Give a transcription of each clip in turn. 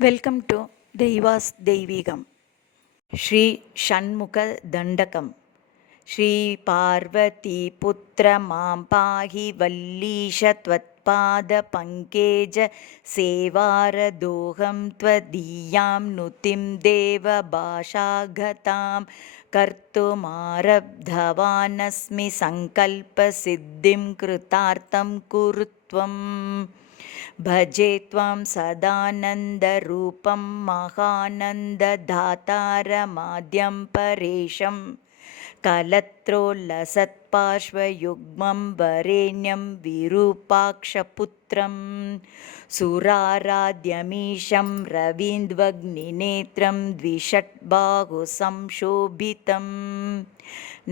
welcome to தெய்வாஸ் தெய்வீகம் ஸ்ரீ ஷண்முக தண்டகம் ஸ்ரீ பார்வதி புத்திர மாம் பாகி வல்லீஷ त्वत्पाद பங்கேஜ சேவாரதோகம் त्वदीयां நுதிம் தேவ பாஷாகதாம் கர்த்துமாரப்தவானஸ்மி சங்கல்பசித்திம் கிருதார்த்தம் குருத்வம் भजे त्वां सदानन्दरूपं महानन्ददातारमाद्यं परेशं कलत्रोल्लसत्पार्श्वयुग्मं वरेण्यं विरूपाक्षपुत्रं सुराराध्यमीशं रवीन्द्वग्निनेत्रं द्विषट्बाहुसंशोभितम्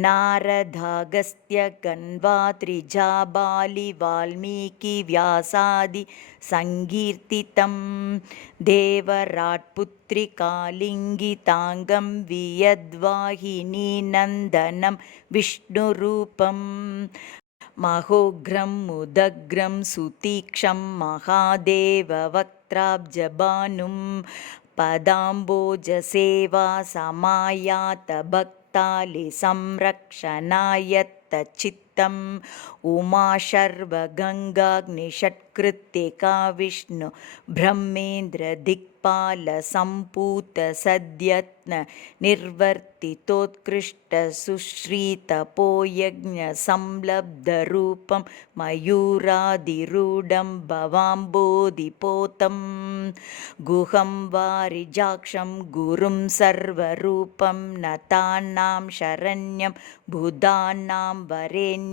नारदागस्त्यगन्वात्रिजाबालिवाल्मीकिव्यासादि सङ्कीर्तितं देवराट्पुत्रिकालिङ्गिताङ्गं वियद्वाहिनीनन्दनं विष्णुरूपम् महोग्रं मुदग्रं सुतीक्षं महादेववक्त्राब्जभानुं पदाम्बोजसेवा समायातभक् तालिसंरक्षणायत्तचित्तम् उमाशर्वगङ्गाग्निषट्कृत्तिका विष्णु ब्रह्मेन्द्रदिक्पालसम्पूतसद्यत्न निर्वर्तितोत्कृष्टसुश्रीतपोयज्ञसंलब्धरूपं मयूरादिरूढं भवाम्बोधिपोतं गुहं वारिजाक्षं गुरुं सर्वरूपं नतानां शरण्यं बुधानां वरेण्यं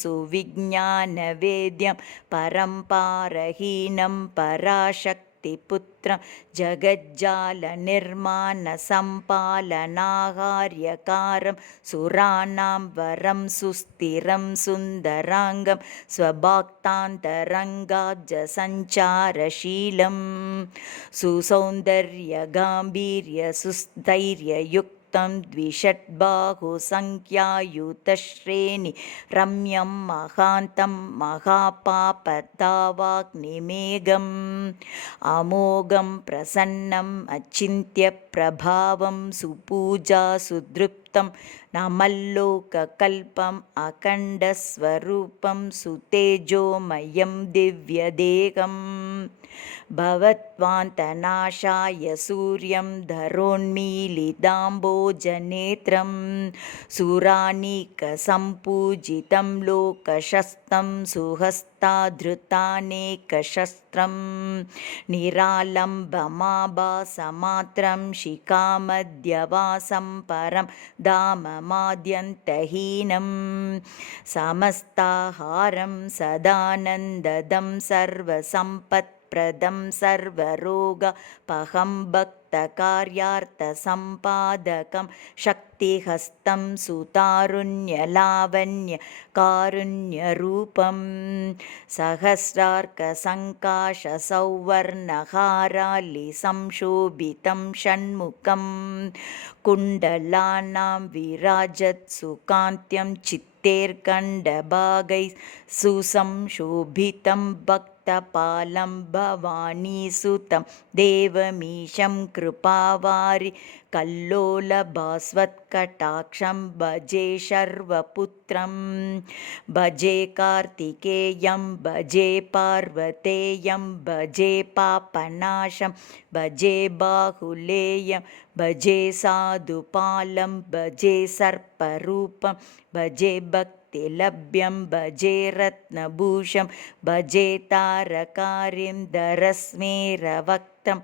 सुविज्ञानवेद्यं परम्पारहीनं पराशक्तिपुत्रं जगज्जालनिर्माणसम्पालनाहार्यकारं सुराणां वरं सुस्थिरं सुन्दराङ्गं स्वभक्तान्तरङ्गाब्जसञ्चारशीलं सुसौन्दर्यगाम्भीर्यसुस्थैर्ययुक्तं तं द्विषड्बाहुसङ्ख्यायुतश्रेणि रम्यं महान्तं महापापदावाग्निमेघम् अमोघं प्रसन्नम् अचिन्त्यप्रभावं सुपूजा सुदृप्तं नमल्लोककल्पम् अखण्डस्वरूपं सुतेजोमयं दिव्यदेहम् भवत्वान्तनाशाय सूर्यं धरोन्मीलिताम्बोजनेत्रं सुरानीकसम्पूजितं लोकशस्तं सुहस्ताधृतानेकशस्त्रं निरालम्बमाभासमात्रं शिखामध्यवासं परं धाममाद्यन्तहीनं समस्ताहारं सदानन्ददं सर्वसम्पत् प्रदं सर्वरोगपहं भक्तकार्यार्थसम्पादकं शक्तिहस्तं सुतारुण्यलावण्यकारुण्यरूपं सहस्रार्कसङ्काशसौवर्णहारालिसंशोभितं षण्मुखं कुण्डलानां विराजत् सुकान्त्यं चित्तेर्कण्डभागैः सुसंशोभितं भक् भक्तपालं भवानीसुतं देवमीशं कृपावारि कल्लोलभास्वत्कटाक्षं भजे शर्वपुत्रं भजे कार्तिकेयं भजे पार्वतेयं भजे पापनाशं भजे बाहुलेयं भजे साधुपालं भजे सर्परूपं भजे भक्ति तिलभ्यं भजे रत्नभूषं भजे तारकारिं धरस्मेरवक्तं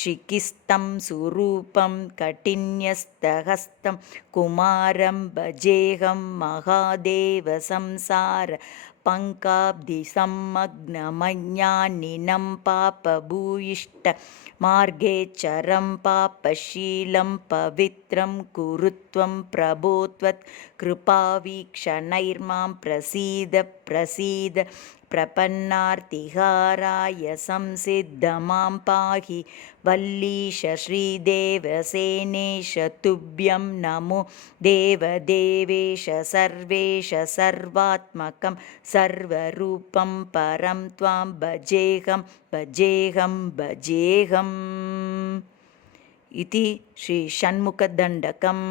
शिकिस्तं सुरूपं कठिन्यस्तहस्तं कुमारं भजेऽहं महादेवसंसार पङ्काब्धिसम्मग्नमज्ञानिनं पापभूयिष्ट मार्गे चरं पापशीलं पवित्रं कुरु त्वं प्रभो त्वत् कृपावीक्षणैर्मां प्रसीद प्रसीद प्रपन्नार्तिहाराय संसिद्ध मां पाहि वल्लीश श्रीदेवसेनेश तुभ्यं नमो देवदेवेश सर्वेश सर्वात्मकं सर्वरूपं परं त्वां भजेऽहं भजेऽहं भजेऽहम् इति श्रीषण्मुखदण्डकम्